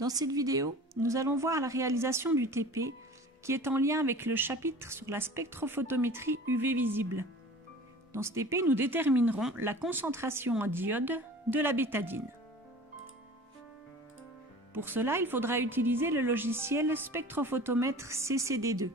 Dans cette vidéo, nous allons voir la réalisation du TP qui est en lien avec le chapitre sur la spectrophotométrie UV visible. Dans ce TP, nous déterminerons la concentration en diode de la bétadine. Pour cela, il faudra utiliser le logiciel spectrophotomètre CCD2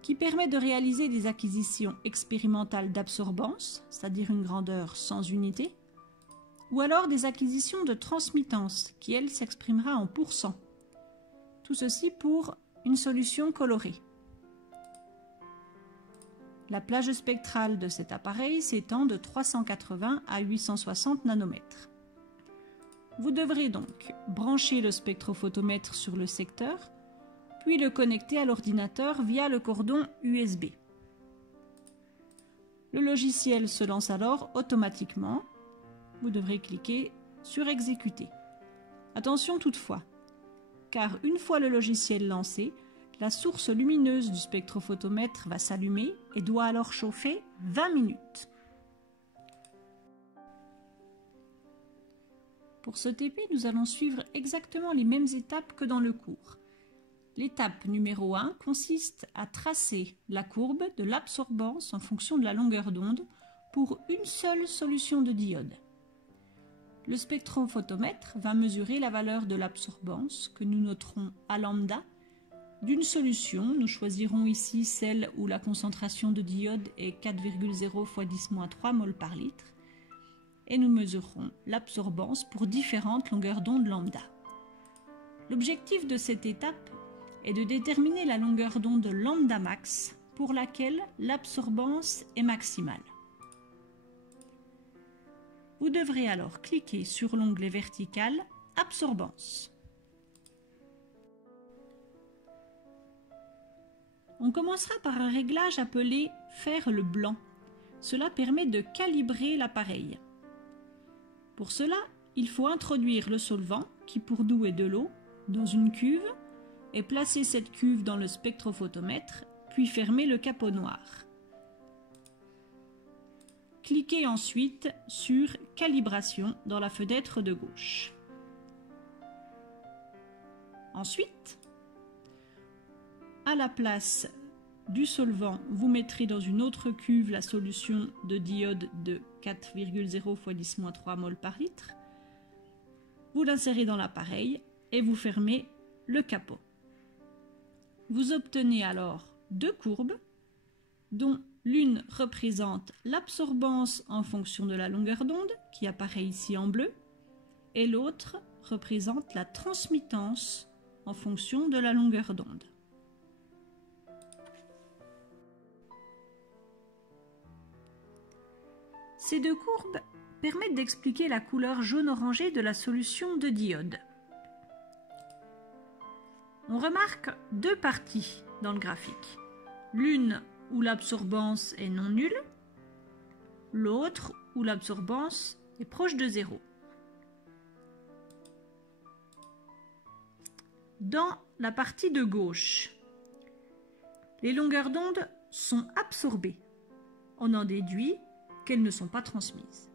qui permet de réaliser des acquisitions expérimentales d'absorbance, c'est-à-dire une grandeur sans unité, ou alors des acquisitions de transmittance, qui elle s'exprimera en pourcent. Tout ceci pour une solution colorée. La plage spectrale de cet appareil s'étend de 380 à 860 nanomètres. Vous devrez donc brancher le spectrophotomètre sur le secteur, puis le connecter à l'ordinateur via le cordon USB. Le logiciel se lance alors automatiquement. Vous devrez cliquer sur Exécuter. Attention toutefois, car une fois le logiciel lancé, la source lumineuse du spectrophotomètre va s'allumer et doit alors chauffer 20 minutes. Pour ce TP, nous allons suivre exactement les mêmes étapes que dans le cours. L'étape numéro 1 consiste à tracer la courbe de l'absorbance en fonction de la longueur d'onde pour une seule solution de diode. Le spectrophotomètre va mesurer la valeur de l'absorbance que nous noterons à lambda d'une solution. Nous choisirons ici celle où la concentration de diode est 4,0 x 10-3 mol par litre et nous mesurerons l'absorbance pour différentes longueurs d'onde lambda. L'objectif de cette étape est de déterminer la longueur d'onde lambda max pour laquelle l'absorbance est maximale. Vous devrez alors cliquer sur l'onglet vertical « Absorbance ». On commencera par un réglage appelé « Faire le blanc ». Cela permet de calibrer l'appareil. Pour cela, il faut introduire le solvant, qui pour nous est de l'eau, dans une cuve et placer cette cuve dans le spectrophotomètre, puis fermer le capot noir. Cliquez ensuite sur « Calibration » dans la fenêtre de gauche. Ensuite, à la place du solvant, vous mettrez dans une autre cuve la solution de diode de 4,0 x 10-3 mol par litre. Vous l'insérez dans l'appareil et vous fermez le capot. Vous obtenez alors deux courbes, dont l'une représente l'absorbance en fonction de la longueur d'onde, qui apparaît ici en bleu, et l'autre représente la transmittance en fonction de la longueur d'onde. Ces deux courbes permettent d'expliquer la couleur jaune-orangé de la solution de diode. On remarque deux parties dans le graphique. L'une où l'absorbance est non nulle, l'autre où l'absorbance est proche de zéro. Dans la partie de gauche, les longueurs d'onde sont absorbées. On en déduit qu'elles ne sont pas transmises.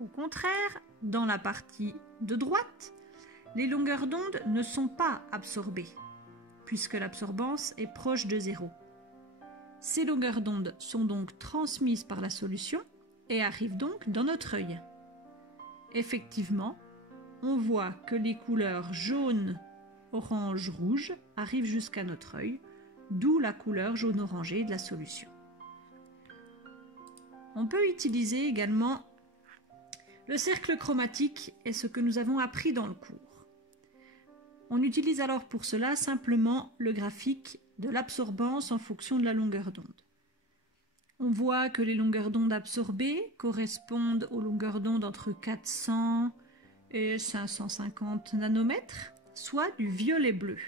Au contraire, dans la partie de droite, les longueurs d'onde ne sont pas absorbées, puisque l'absorbance est proche de zéro. Ces longueurs d'onde sont donc transmises par la solution et arrivent donc dans notre œil. Effectivement, on voit que les couleurs jaune, orange, rouge arrivent jusqu'à notre œil, d'où la couleur jaune-orangé de la solution. On peut utiliser également le cercle chromatique et ce que nous avons appris dans le cours. On utilise alors pour cela simplement le graphique de l'absorbance en fonction de la longueur d'onde. On voit que les longueurs d'onde absorbées correspondent aux longueurs d'onde entre 400 et 550 nanomètres, soit du violet bleu.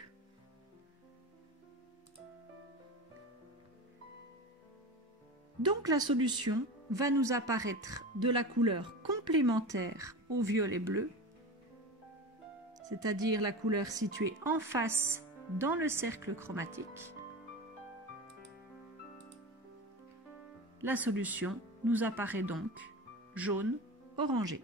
Donc la solution va nous apparaître de la couleur complémentaire au violet bleu, c'est-à-dire la couleur située en face dans le cercle chromatique. La solution nous apparaît donc jaune orangé.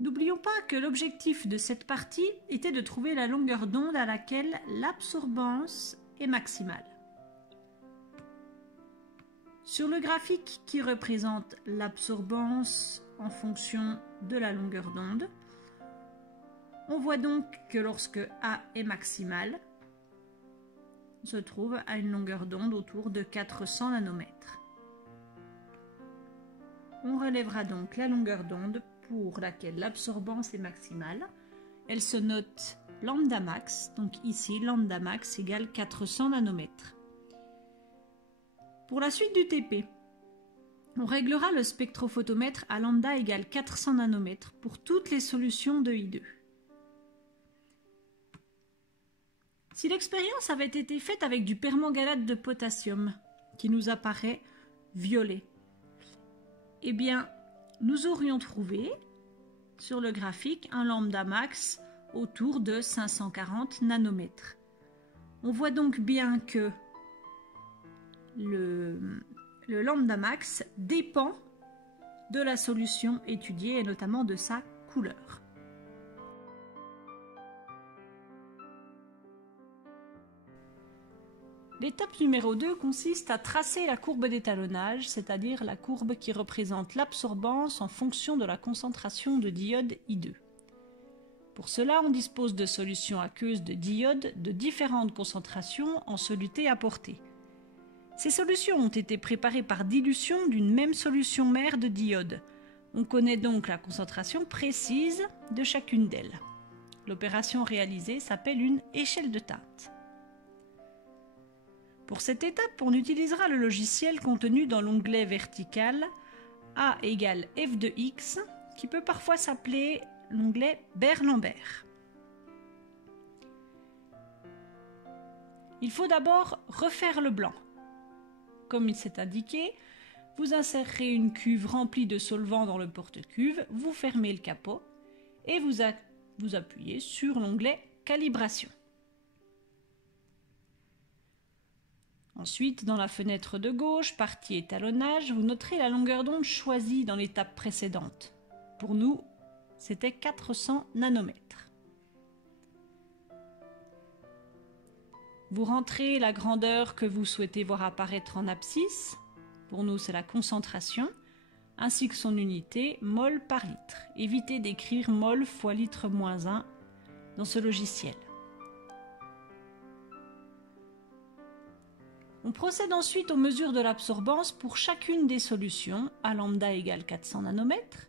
N'oublions pas que l'objectif de cette partie était de trouver la longueur d'onde à laquelle l'absorbance est maximale. Sur le graphique qui représente l'absorbance en fonction de la longueur d'onde, on voit donc que lorsque A est maximale, on se trouve à une longueur d'onde autour de 400 nanomètres. On relèvera donc la longueur d'onde pour laquelle l'absorbance est maximale. Elle se note lambda max, donc ici lambda max égale 400 nanomètres. Pour la suite du TP, on réglera le spectrophotomètre à lambda égale 400 nanomètres pour toutes les solutions de I2. Si l'expérience avait été faite avec du permanganate de potassium, qui nous apparaît violet, eh bien, nous aurions trouvé sur le graphique un lambda max autour de 540 nanomètres. On voit donc bien que le lambda max dépend de la solution étudiée et notamment de sa couleur. L'étape numéro 2 consiste à tracer la courbe d'étalonnage, c'est-à-dire la courbe qui représente l'absorbance en fonction de la concentration de d'iode I2. Pour cela, on dispose de solutions aqueuses de d'iode de différentes concentrations en soluté apportée. Ces solutions ont été préparées par dilution d'une même solution mère de d'iode. On connaît donc la concentration précise de chacune d'elles. L'opération réalisée s'appelle une échelle de teinte. Pour cette étape, on utilisera le logiciel contenu dans l'onglet vertical A égale f de x, qui peut parfois s'appeler l'onglet Beer-Lambert. Il faut d'abord refaire le blanc. Comme il s'est indiqué, vous insérerez une cuve remplie de solvant dans le porte-cuve, vous fermez le capot et vous appuyez sur l'onglet Calibration. Ensuite, dans la fenêtre de gauche, partie étalonnage, vous noterez la longueur d'onde choisie dans l'étape précédente. Pour nous, c'était 400 nanomètres. Vous rentrez la grandeur que vous souhaitez voir apparaître en abscisse. Pour nous, c'est la concentration, ainsi que son unité, mol par litre. Évitez d'écrire mol fois litre moins 1 dans ce logiciel. On procède ensuite aux mesures de l'absorbance pour chacune des solutions, à lambda égale 400 nanomètres.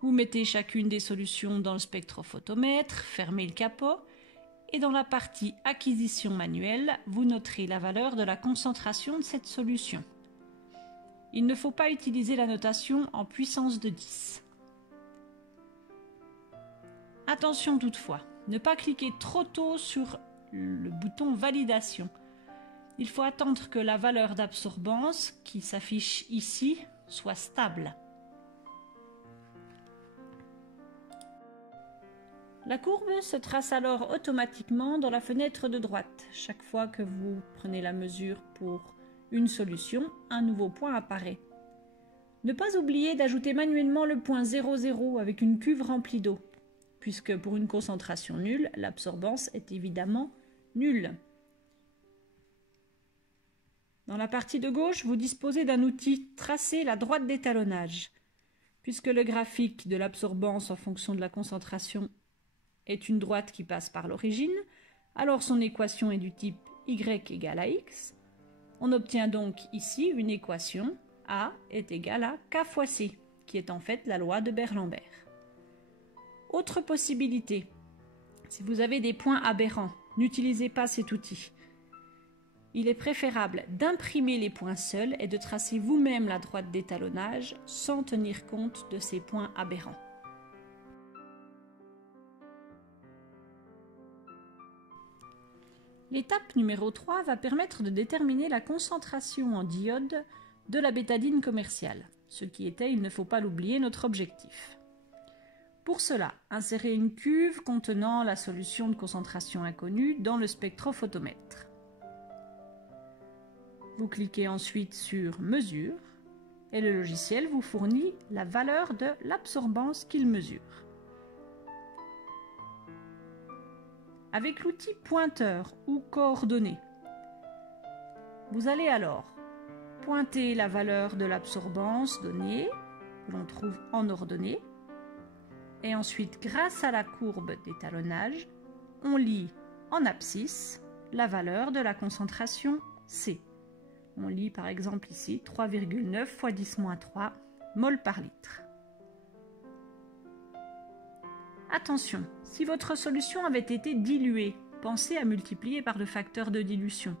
Vous mettez chacune des solutions dans le spectrophotomètre, fermez le capot, et dans la partie acquisition manuelle, vous noterez la valeur de la concentration de cette solution. Il ne faut pas utiliser la notation en puissance de 10. Attention toutefois, ne pas cliquer trop tôt sur le bouton validation. Il faut attendre que la valeur d'absorbance qui s'affiche ici soit stable. La courbe se trace alors automatiquement dans la fenêtre de droite. Chaque fois que vous prenez la mesure pour une solution, un nouveau point apparaît. Ne pas oublier d'ajouter manuellement le point 0,0 avec une cuve remplie d'eau, puisque pour une concentration nulle, l'absorbance est évidemment nulle. Dans la partie de gauche, vous disposez d'un outil Tracer la droite d'étalonnage. Puisque le graphique de l'absorbance en fonction de la concentration est une droite qui passe par l'origine, alors son équation est du type y égale à x. On obtient donc ici une équation A est égal à K fois C, qui est en fait la loi de Beer-Lambert. Autre possibilité, si vous avez des points aberrants, n'utilisez pas cet outil. Il est préférable d'imprimer les points seuls et de tracer vous-même la droite d'étalonnage sans tenir compte de ces points aberrants. L'étape numéro 3 va permettre de déterminer la concentration en d'iode de la bétadine commerciale, ce qui était, il ne faut pas l'oublier, notre objectif. Pour cela, insérez une cuve contenant la solution de concentration inconnue dans le spectrophotomètre. Vous cliquez ensuite sur Mesure et le logiciel vous fournit la valeur de l'absorbance qu'il mesure. avec l'outil pointeur ou coordonnée. Vous allez alors pointer la valeur de l'absorbance donnée, que l'on trouve en ordonnée, et ensuite, grâce à la courbe d'étalonnage, on lit en abscisse la valeur de la concentration C. On lit par exemple ici 3,9 × 10-3 mol par litre. Attention, si votre solution avait été diluée, pensez à multiplier par le facteur de dilution.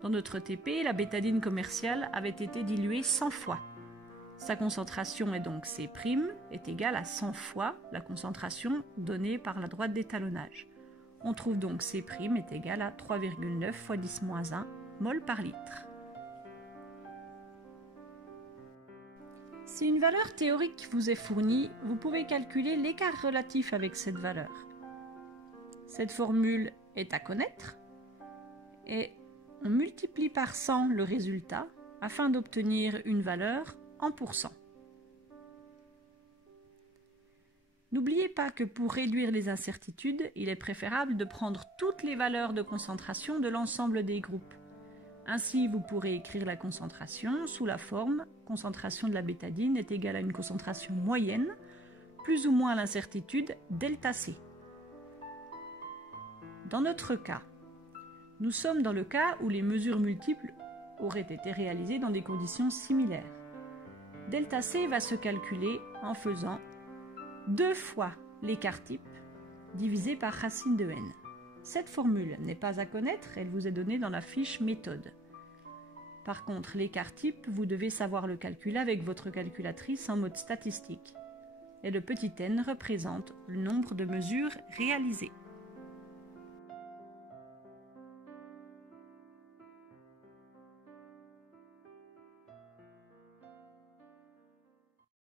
Dans notre TP, la bétadine commerciale avait été diluée 100 fois. Sa concentration est donc C' est égale à 100 fois la concentration donnée par la droite d'étalonnage. On trouve donc C' est égal à 3,9 × 10-1 mol par litre. Si une valeur théorique vous est fournie, vous pouvez calculer l'écart relatif avec cette valeur. Cette formule est à connaître et on multiplie par 100 le résultat afin d'obtenir une valeur en pourcents. N'oubliez pas que pour réduire les incertitudes, il est préférable de prendre toutes les valeurs de concentration de l'ensemble des groupes. Ainsi, vous pourrez écrire la concentration sous la forme concentration de la bétadine est égale à une concentration moyenne, plus ou moins l'incertitude delta C. Dans notre cas, nous sommes dans le cas où les mesures multiples auraient été réalisées dans des conditions similaires. Delta C va se calculer en faisant 2 fois l'écart type divisé par racine de n. Cette formule n'est pas à connaître, elle vous est donnée dans la fiche méthode. Par contre, l'écart type, vous devez savoir le calculer avec votre calculatrice en mode statistique. Et le petit n représente le nombre de mesures réalisées.